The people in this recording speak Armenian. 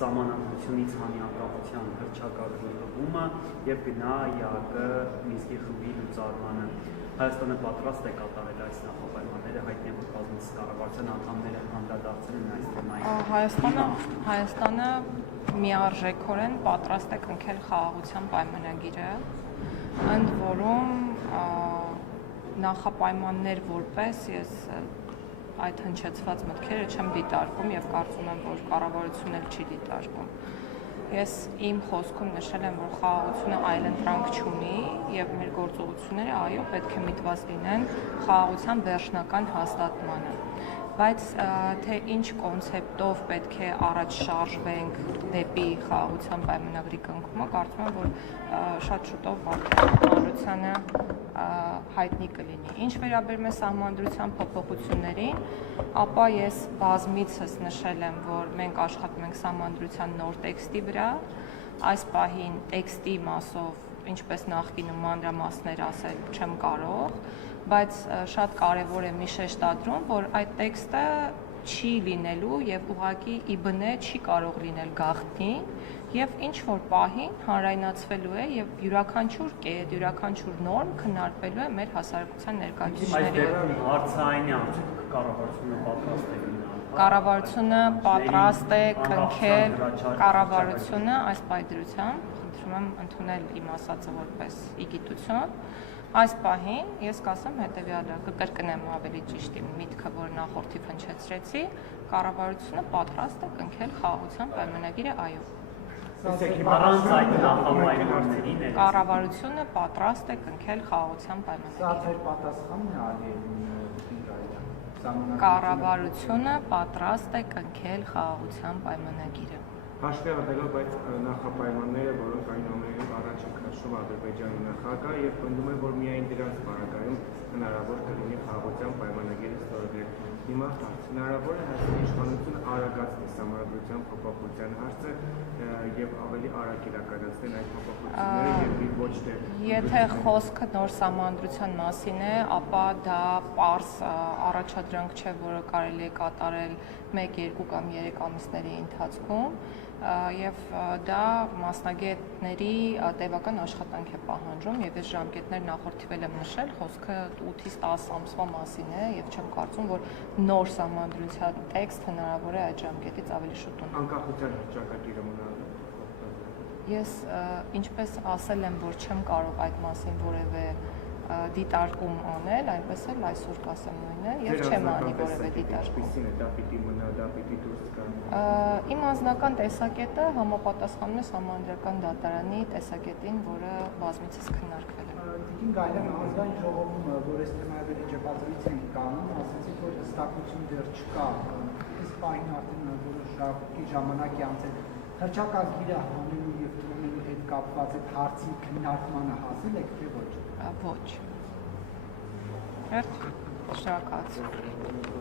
սահմանադրությունից հանի անկախության հռչակագրումը եւ գնա ԵԱԿ Մինսկի խմբի լուծարմանը։ Հայաստանը պատրաստ է կատարել այս նախապայմանները, հայտնի է, որ բազմիցս կառավարության անդամները անդրադարձել են այս թեմային։ Հայաստանը միարժեքորեն պատրաստ է կնքել խաղաղության պայմանագիրը, ընդ որում նախապայմաններ որպես ես այդ հնչեցված մտքերը չեմ դիտարկում եւ կարծում եմ, որ կառավարությունն էլ չի դիտարկում։ Ես իմ խոսքում նշել եմ, որ խաղաղությունը այլընտրանք չունի եւ մեր գործողությունները այո պետք է միտված լինեն խաղաղության վերջնական հաստատմանը, բայց թե ինչ կոնցեպտով պետք է առաջ շարժվենք դեպի խաղաղության պայմանագրի կնքումը, կարծում եմ, որ շատ շուտով հանրությանը հայտնի կլինի։ Ինչ վերաբերում է սահմանադրության փոփոխություններին, ապա ես բազմիցս նշել եմ, որ մենք աշխատում ենք սահմանադրության նոր տեքստի վրա, այս պահին տեքստի մասով, ինչպես նախկինում մանրամասներ ասել չեմ կարող, բայց շատ կարևոր է մի շեշտադրում, որ այդ տեքստը չի լինելու եւ ուղղակի ի բնե չի կարող լինել գաղտնի եւ ինչ որ պահին հանրայնացվելու է եւ յուրաքանչյուր կետ, յուրաքանչյուր նորմ քննարկվելու է մեր հասարակության ներկայացուցիչների հետ։ Հարցային կառավարությունը պատրաստ է կնքել կառավարությունը այս պայծրությամբ, խնդրում եմ ընդունել իմ ասածը որպես իգիտություն։ Այս պահին ես կասեմ հետեւյալը, կկրկնեմ ավելի ճիշտ իմ միտքը, որ նախորդիվ հնչեցրեցի, կառավարությունը պատրաստ է կնքել խաղաղության պայմանագիրը, այո։ Առանց այդ նախապայմաններին կառավարությունը պատրաստ է կնքել խաղաղության պայմանագիրը։ Սա ձեր պատասխանն է Ալիևին։ Կառավարությունը պատրաստ է կնքել խաղաղության պայմանագիրը։ Հաշվի առնելով այդ նախապայմանները, որոնք այն ամենին առաջ է քաշում Ադրբեջանի նախագահը եւ պնդում է, որ միայն դրանց բարակայում հնարավոր կլինի խաղաղության պայմանագիրը ստորագրել։ Հիմա հնարավոր է Հայաստանի իշխանությունը արագացնել սահմանադրության փոփոխության հարցը եւ ավելի արագ իրականացնել այդ փոփոխությունները եւ ոչ թե Եթե խոսքը նոր սահմանադրության մասին է, ապա դա պարզ առաջադրանք չէ, որը կարելի է կատարել 1, 2 կամ 3 ամիսների ընթացքում եւ դա մասնագետների տևական աշխատանք է պահանջում եւ այս ժամկետներ նախորդիվել եմ նշել, խոսքը 8-ից 10 ամսվա մասին է եւ չեմ կարծում, որ նոր սահմանադրության տեքստ հնարավոր է այդ ժամկետից ավելի շուտ ունենալ։ Անկախության հռչակագիրը մնալ։ Ես ինչպես ասել եմ, որ չեմ կարող այդ մասին որևէ դիտարկում անել, այնպես էլ այսօր կասեմ նույնը եւ չեմ անի որևէ դիտարկում։ Ինչպիսին է դա պիտի մնա, դա պիտի դուրս գա։ Իմ անձնական տեսակետը համապատասխանում է Սահմանադրական դատարանի տեսակետին, որը բազմիցս քննարկվել է։ Տիկին Գայլյան, ազգային ժողովում, որ այս թեմայով իջեցրից ենք կանում, ասացիք, որ հստակություն դեռ չկա։ Այս պահին արդեն որոշակի ժամանակ է անցել։ Հռչակագիրը հանելու եւ թողնելու հետ կապված այդ հարցի քննարկմանը հասել եք թե ոչ։ Ոչ։ Շնորհակալություն։